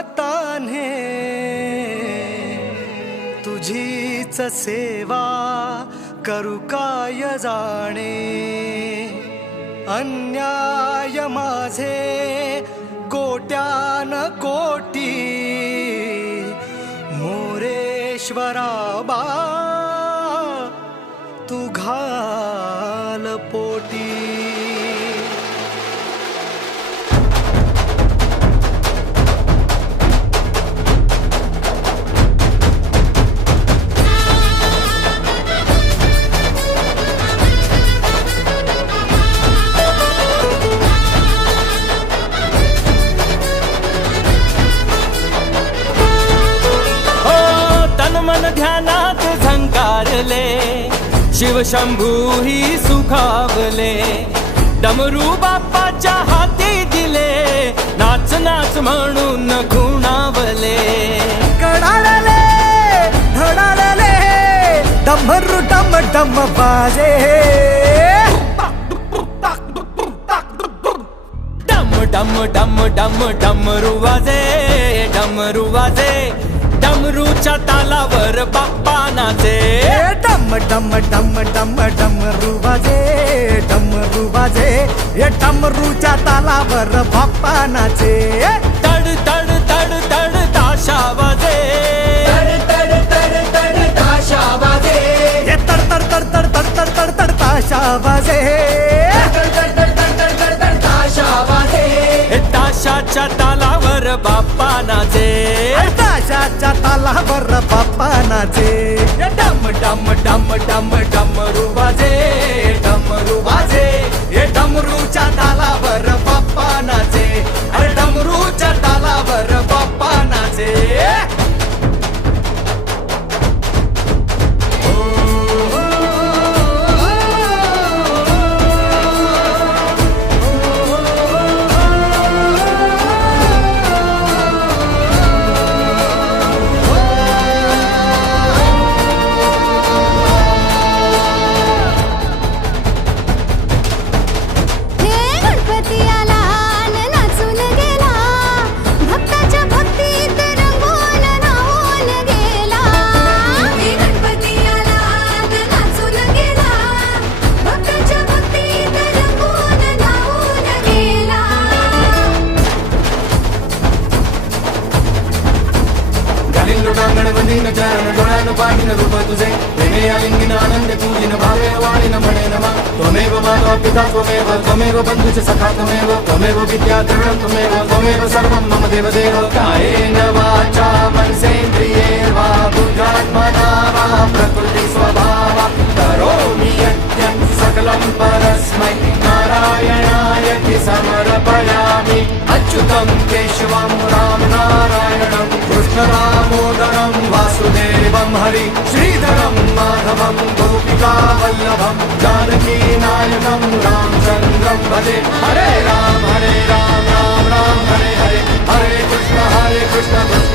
तान्हे तुझीच सेवा करू काय जाणे? अन्याय माझे कोट्यान कोटी मोरेश्वरा बा तू घाल ध्यानात झंकारले शिवशंभू ही सुखावले. डमरू बाप्पाच्या हाती दिले नाच नाच म्हणून खुणावले कडाळले धडाळले डमरू डम डम बाजे. डम डम डम डम डमरू वाजे डमरू वाजे. डमरूच्या तालावर बाप्पा नाचे डम डम डम डम डमरू वाजे डमरू वाजे हे डमरूच्या तालावर बाप्पा नाचे तड तड तड तड ताशा वाजे हे तड तड तड तड तड तड तड तड ताशा वाजे हे ताशाच्या तालावर बाप्पा नाचे ताशाच्या तालावर बाप्पा नाचे डम डम डम डम डमरू वाजे लोटांगण बंदीन चरण डोळ्यानं पाहिन रूप तुझे प्रेमे आलिंगिन आनंद पूजिन भावे वाळीन म्हणे नमा त्वमेव माता पिता त्वमेव त्वमेव बंधुच सखा त्वमेव त्वमेव विद्या द्रविणं त्वमेव त्वमेव सर्वं मम देव देव कायेन वाचा मनसेन्द्रिये वा बुद्ध्यात्मना वा प्रकृति स्वभावा करोमि यद्यत् सकलं परस्मै नारायणाय समर्पयामि अच्युतं केशवं राम नारायणं कृष्णदामोदरं वासुदेवं हरि श्रीधरं माधवं गोपिका वल्लभं जानकीनायकं रामचन्द्रं भजे। हरे राम हरे राम राम राम हरे हरे। हरे कृष्ण हरे कृष्ण